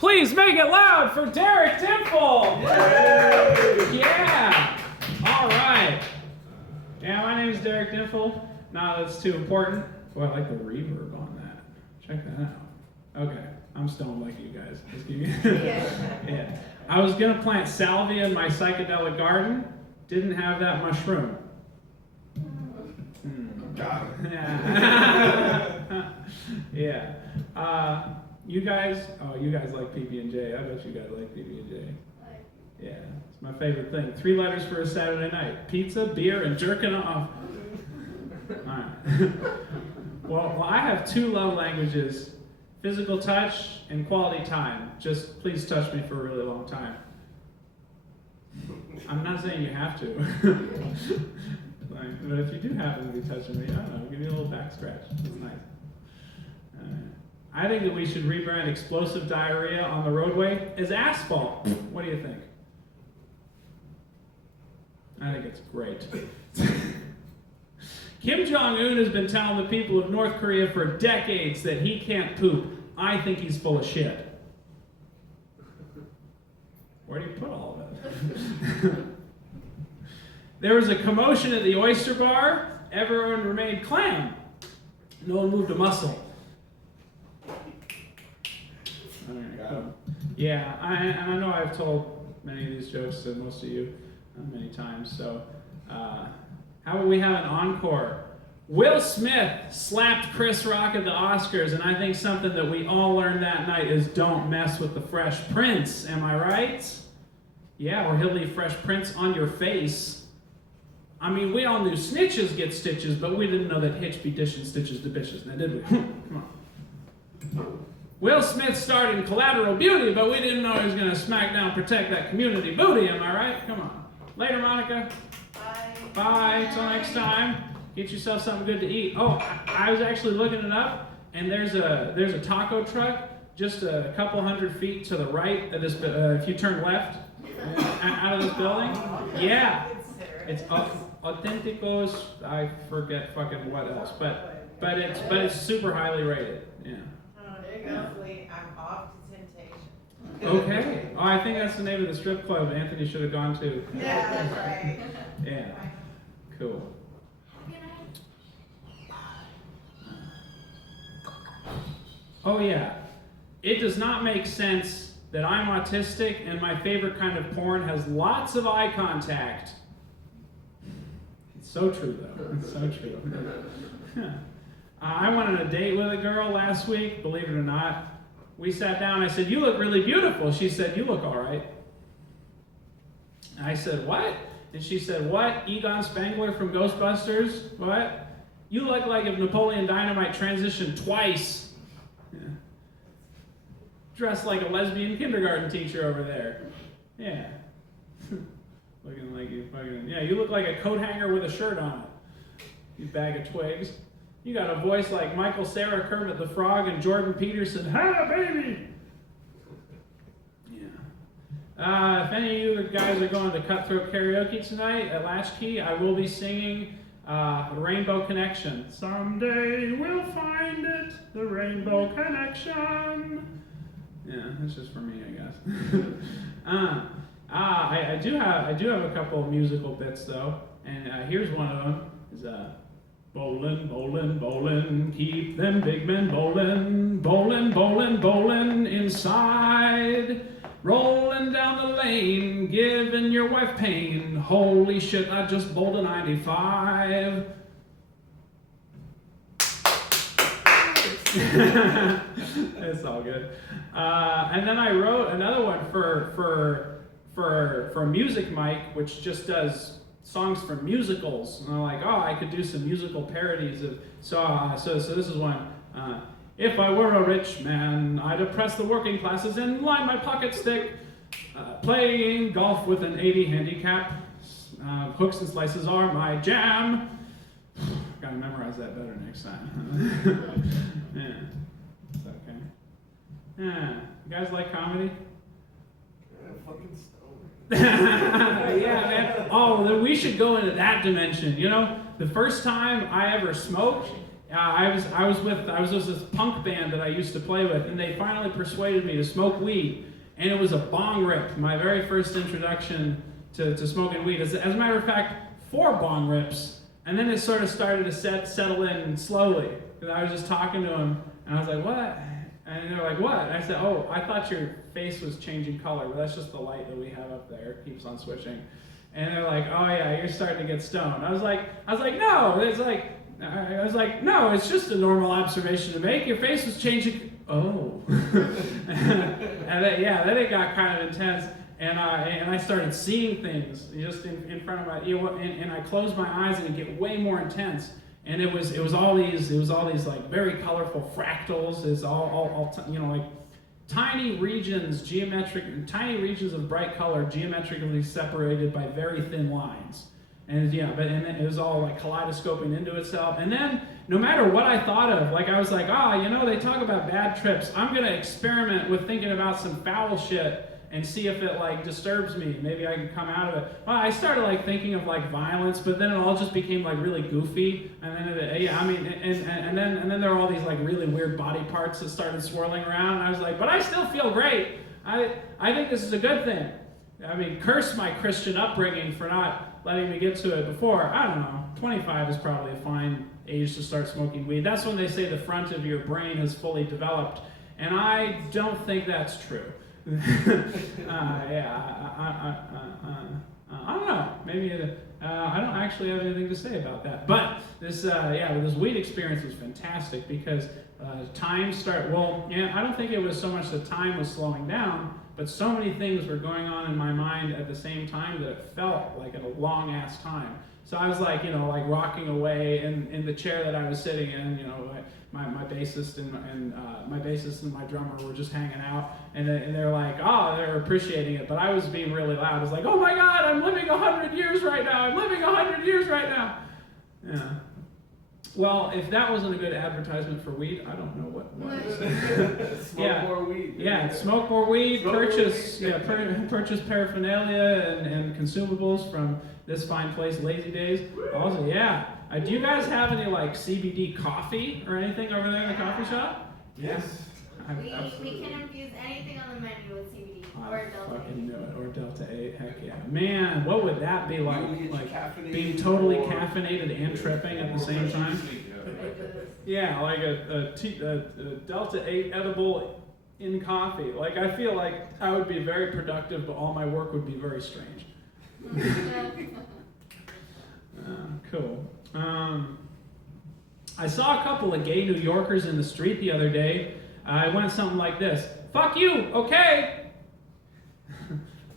Please make it loud for Derek Dimpfl! Yeah! All right. Yeah, my name is Derek Dimpfl. No, that's too important. Boy, I like the reverb on that. Check that out. Okay, I'm stoned like you guys. Just give me yeah. I was gonna plant salvia in my psychedelic garden. Didn't have that mushroom. Got it. Yeah. Yeah. You guys like PB&J. I bet you guys like PB&J. Yeah, it's my favorite thing. 3 letters for a Saturday night: pizza, beer, and jerking off. All right. Well, I have 2 love languages: physical touch and quality time. Just please touch me for a really long time. I'm not saying you have to. But if you do happen to be touching me, I don't know, give you a little back scratch. It's nice. I think that we should rebrand explosive diarrhea on the roadway as asphalt. What do you think? I think it's great. Kim Jong-un has been telling the people of North Korea for decades that he can't poop. I think he's full of shit. Where do you put all of it? There was a commotion at the oyster bar. Everyone remained clam. No one moved a muscle. Yeah, I know I've told many of these jokes to most of you many times. So, how about we have an encore? Will Smith slapped Chris Rock at the Oscars, and I think something that we all learned that night is don't mess with the Fresh Prince. Am I right? Yeah, or he'll leave Fresh Prince on your face. I mean, we all knew snitches get stitches, but we didn't know that Hitch be dishing stitches to bitches. Now, did we? Come on. Will Smith starred in Collateral Beauty, but we didn't know he was going to smack down, protect that community booty. Am I right? Come on. Later, Monica. Bye. Bye. Till next time. Get yourself something good to eat. Oh, I was actually looking it up, and there's a taco truck just a couple hundred feet to the right of this. If you turn left out of this building, yeah, it's Auténticos. I forget fucking what else, but it's super highly rated. Yeah. Hopefully, I'm off to temptation. Okay. Oh, I think that's the name of the strip club Anthony should have gone to. Yeah, that's right. Yeah. Cool. Oh yeah. It does not make sense that I'm autistic and my favorite kind of porn has lots of eye contact. It's so true though. It's so true. I went on a date with a girl last week, believe it or not. We sat down, I said, "You look really beautiful." She said, "You look all right." I said, "What?" And she said, "What? Egon Spengler from Ghostbusters? What? You look like if Napoleon Dynamite transitioned twice." Yeah. Dressed like a lesbian kindergarten teacher over there. Yeah. Looking like you fucking... Yeah, you look like a coat hanger with a shirt on it. You bag of twigs. You got a voice like Michael Cera, Kermit the Frog, and Jordan Peterson. Ha, baby! Yeah. If any of you guys are going to Cutthroat Karaoke tonight at Latchkey, I will be singing the Rainbow Connection. Someday we'll find it, the Rainbow Connection. Yeah, that's just for me, I guess. I do have a couple of musical bits though, and here's one of them. Is bowlin', bowlin', bowlin', keep them big men bowlin', bowlin', bowlin', bowlin' inside. Rolling down the lane, giving your wife pain. Holy shit, I just bowled a 95. It's all good. And then I wrote another one for Music Mike, which just does songs from musicals. And I'm like, oh, I could do some musical parodies of. So this is one. If I were a rich man, I'd oppress the working classes and line my pockets thick. Playing golf with an 80 handicap. Hooks and slices are my jam. Gotta memorize that better next time. Yeah. It's okay. Yeah. You guys like comedy? Yeah, fucking stoned. Yeah, man. Oh, then we should go into that dimension. You know, the first time I ever smoked, I was with this punk band that I used to play with, and they finally persuaded me to smoke weed, and it was a bong rip, my very first introduction to smoking weed. As a matter of fact, 4 bong rips, and then it sort of started to settle in slowly. Because I was just talking to them, and I was like, "What?" And they're like, "What?" And I said, "Oh, I thought your face was changing color, but that's just the light that we have up there. It keeps on switching." And they're like, "Oh yeah, you're starting to get stoned." I was like, "No, it's like." I was like, "No, it's just a normal observation to make. Your face was changing." Oh. And then it got kind of intense, and I started seeing things just in front of my, and I closed my eyes and it get way more intense. And it was all these like very colorful fractals. It's all like tiny regions of bright color geometrically separated by very thin lines. And then it was all like kaleidoscoping into itself. And then no matter what I thought of, like I was like, they talk about bad trips. I'm gonna experiment with thinking about some foul shit and see if it like disturbs me. Maybe I can come out of it. Well, I started like thinking of like violence, but then it all just became like really goofy. And then and then there were all these like really weird body parts that started swirling around. And I was like, but I still feel great. I think this is a good thing. I mean, curse my Christian upbringing for not letting me get to it before. I don't know. 25 is probably a fine age to start smoking weed. That's when they say the front of your brain is fully developed. And I don't think that's true. I don't know. Maybe I don't actually have anything to say about that. But this weed experience was fantastic because time started. I don't think it was so much that time was slowing down, but so many things were going on in my mind at the same time that it felt like a long ass time. So I was like, like rocking away in the chair that I was sitting in. My bassist and my drummer were just hanging out, and they're like, they're appreciating it. But I was being really loud. I was like, "Oh my God, I'm living 100 years right now. I'm living 100 years right now." Yeah. Well, if that wasn't a good advertisement for weed, I don't know what was. Smoke more weed. Yeah, smoke more weed. Smoke Purchase more weed. purchase paraphernalia and consumables from this fine place, Lazydaze. Also, yeah. Do you guys have any like CBD coffee or anything over there in the coffee shop? Yes. We can infuse anything on the menu with CBD or I Delta fucking 8. knew it. Or Delta 8, heck yeah. Man, what would that be like? Like Caffeinated being totally or- caffeinated and tripping at the same time? Yeah, like a Delta 8 edible in coffee. Like I feel like I would be very productive, but all my work would be very strange. Cool. I saw a couple of gay New Yorkers in the street the other day. I went something like this: "Fuck you, okay?"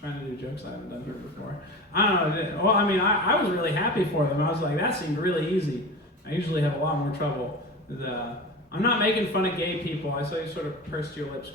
Trying to do jokes I haven't done here before. I don't know. Well, I mean, I was really happy for them. I was like, that seemed really easy. I usually have a lot more trouble. I'm not making fun of gay people. I saw you sort of pursed your lips,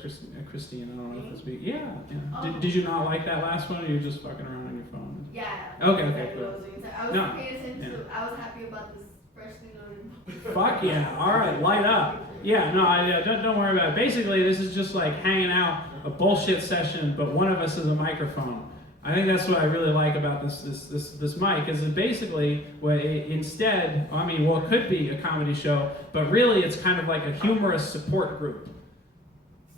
Christine. I don't know if this be. Yeah. Oh. Did you not like that last one, or you just fucking around on your phone? Yeah. Okay, cool. I was No. paying attention. Yeah. I was happy about this freshly loaded. Fuck yeah! All right, light up. Yeah, no, don't worry about it. Basically, this is just like hanging out, a bullshit session, but one of us is a microphone. I think that's what I really like about this mic, is it basically, it could be a comedy show, but really it's kind of like a humorous support group.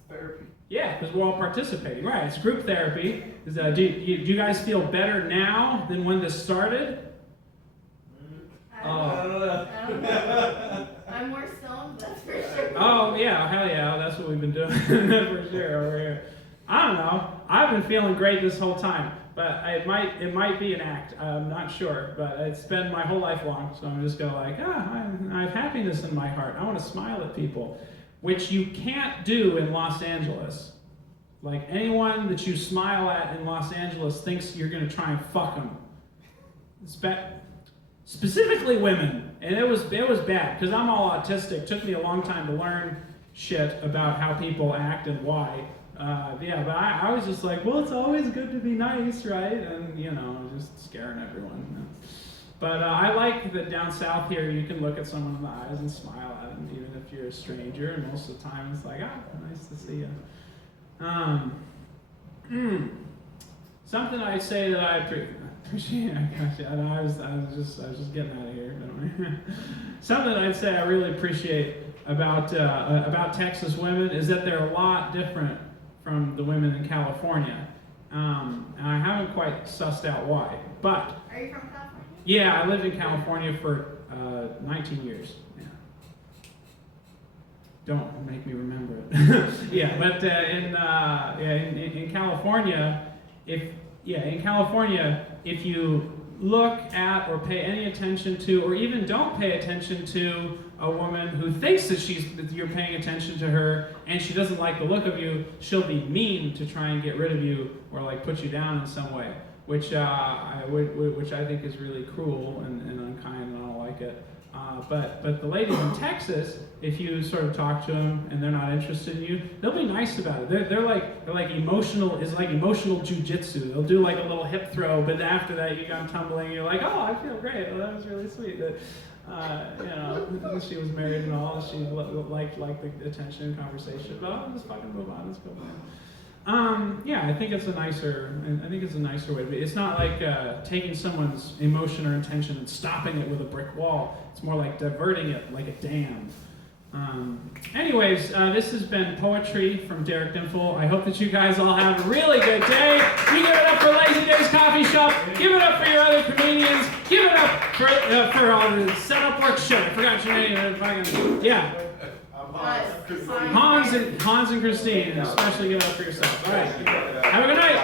Therapy. Yeah, because we're all participating, right? It's group therapy. Do you guys feel better now than when this started? I don't know. I'm more stoned, that's for sure. Oh yeah, hell yeah, that's what we've been doing for sure over here. I don't know. I've been feeling great this whole time, but it might be an act. I'm not sure, but it's been my whole life long. So I'm just going like, I have happiness in my heart. I want to smile at people, which you can't do in Los Angeles. Like anyone that you smile at in Los Angeles thinks you're going to try and fuck them. Specifically women, and it was bad because I'm all autistic. It took me a long time to learn shit about how people act and why. But I was just like, well, it's always good to be nice, right? And just scaring everyone. But I like that down south here, you can look at someone in the eyes and smile at them, even if you're a stranger. And most of the time, it's like, nice to see you. something I'd say that I appreciate. I was just getting out of here. Don't worry. Something I'd say I really appreciate about Texas women is that they're a lot different from the women in California. And I haven't quite sussed out why. But Are you from California? yeah, I lived in California for 19 years. Yeah. Don't make me remember it. Yeah, but in California, if you look at or pay any attention to, or even don't pay attention to a woman who thinks that you're paying attention to her and she doesn't like the look of you, she'll be mean to try and get rid of you or like put you down in some way, which I think is really cruel and unkind, and I don't like it. But the ladies in Texas, if you sort of talk to them and they're not interested in you, they'll be nice about it. They're like emotional. It's like emotional jujitsu. They'll do like a little hip throw, but after that you got tumbling. You're like, oh, I feel great. Well, that was really sweet. That she was married and all. She liked the attention and conversation. But let's fucking move on. Let's go on. I think it's a nicer way. It's not like taking someone's emotion or intention and stopping it with a brick wall. It's more like diverting it like a dam. Anyways, this has been Poetry from Derek Dimpfl. I hope that you guys all have a really good day. You give it up for Lazydaze Coffee Shop. Give it up for your other comedians. Give it up for all the setup work shit. I forgot your name. Yeah. Hans and Christine, and especially give it up for yourself. All right. Have a good night.